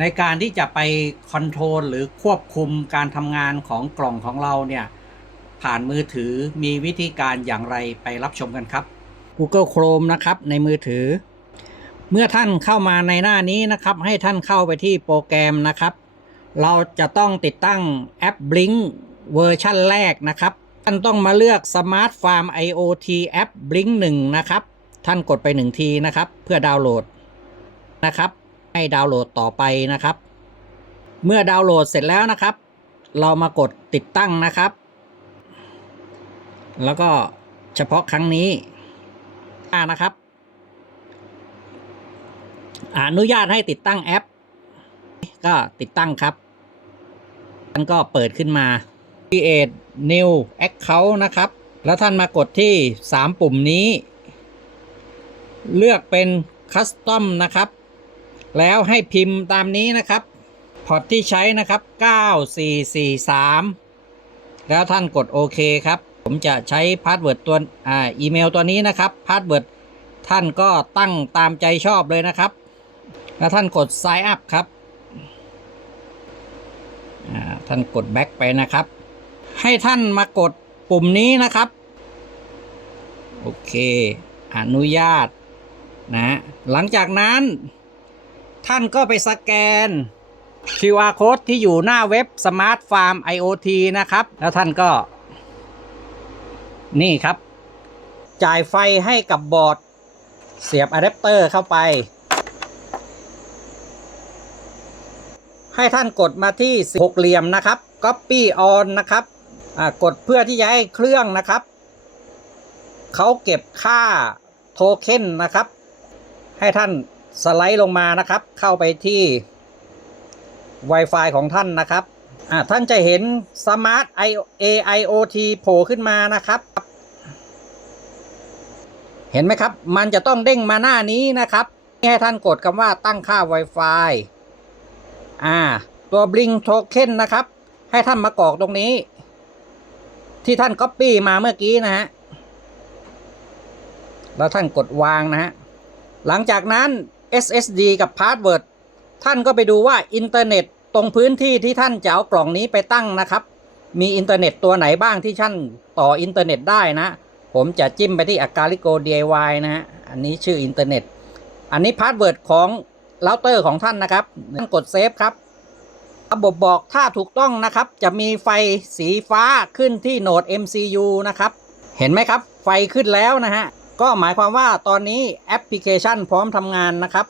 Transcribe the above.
ในการที่จะไปคอนโทรลหรือควบคุมการทำงานของกล่องของเราเนี่ยผ่านมือถือมีวิธีการอย่างไรไปรับชมกันครับ Google Chrome นะครับในมือถือ เมื่อท่านเข้ามาในหน้านี้นะครับ ให้ท่านเข้าไปที่โปรแกรมนะครับ เราจะต้องติดตั้งแอป Blink เวอร์ชันแรกนะครับ ท่านต้องมาเลือก Smart Farm IoT App Blink 1 นะครับ ท่านกดไป 1 ทีนะครับ เพื่อดาวน์โหลดนะครับ ให้ดาวน์โหลดต่อไปนะครับ เมื่อดาวน์โหลดเสร็จแล้วนะครับ เรามากดติดตั้งนะครับ แล้วก็เฉพาะครั้งนี้นะครับ อนุญาตให้ติดตั้งแอป ก็ติดตั้งครับมันก็เปิดขึ้นมา create new account นะครับ แล้วท่านมากดที่ 3 ปุ่มนี้ เลือกเป็น custom นะครับ แล้วให้พิมพ์ตามนี้นะครับ พอร์ตที่ใช้นะครับ 9443 แล้วท่านกดโอเคครับ ผมจะใช้พาสเวิร์ดตัวอ่าอีเมลตัวนี้นะครับพาสเวิร์ดท่านก็ตั้งตามใจชอบเลยนะครับ แล้วท่านกด sign up ครับอ่าท่านกด back ไปนะครับ ให้ท่านมากดปุ่มนี้นะครับ โอเค อนุญาตนะ หลังจากนั้น ท่านก็ไปสแกน QR code ที่อยู่หน้าเว็บ Smart Farm IoT นะครับ แล้วท่านก็ นี่ครับ จ่ายไฟให้กับบอร์ด เสียบอะแดปเตอร์เข้าไป ให้ท่านกดมาที่หกเหลี่ยมนะครับ Copy on นะครับกดเพื่อที่จะให้เครื่องนะครับ เขาเก็บค่าโทเค็นนะครับ ให้ท่าน สไลด์ลงมานะครับ เข้าไปที่ Wi-Fi ของท่านนะครับอ่าท่านจะเห็น Smart AIoT โผล่ขึ้นมานะครับ เห็นไหมครับ มันจะต้องเด้งมาหน้านี้นะครับให้ท่านกดคำว่าตั้งค่า Wi-Fi อ่า ตัว Blink Token นะครับ ให้ท่านมากรอกตรงนี้ ที่ท่าน Copy มาเมื่อกี้นะฮะแล้วท่านกดวางนะฮะ หลังจากนั้น SSD กับ Password ท่านก็ไปดูว่าอินเทอร์เน็ตตรงพื้นที่ที่ท่านจะเอากล่องนี้ไปตั้งนะครับ มีอินเทอร์เน็ตตัวไหนบ้างที่ท่านต่ออินเทอร์เน็ตได้นะ ผมจะจิ้มไปที่อากาลิโก DIY นะฮะอันนี้ชื่ออินเทอร์เน็ตอันนี้พาสเวิร์ดของเราเตอร์ของท่านนะครับท่านกดเซฟครับระบบบอกถ้าถูกต้องนะครับ จะมีไฟสีฟ้าขึ้นที่โหนด MCU นะครับ เห็นไหมครับ ไฟขึ้นแล้วนะฮะ ก็หมายความว่าตอนนี้แอปพลิเคชันพร้อมทำงานนะครับ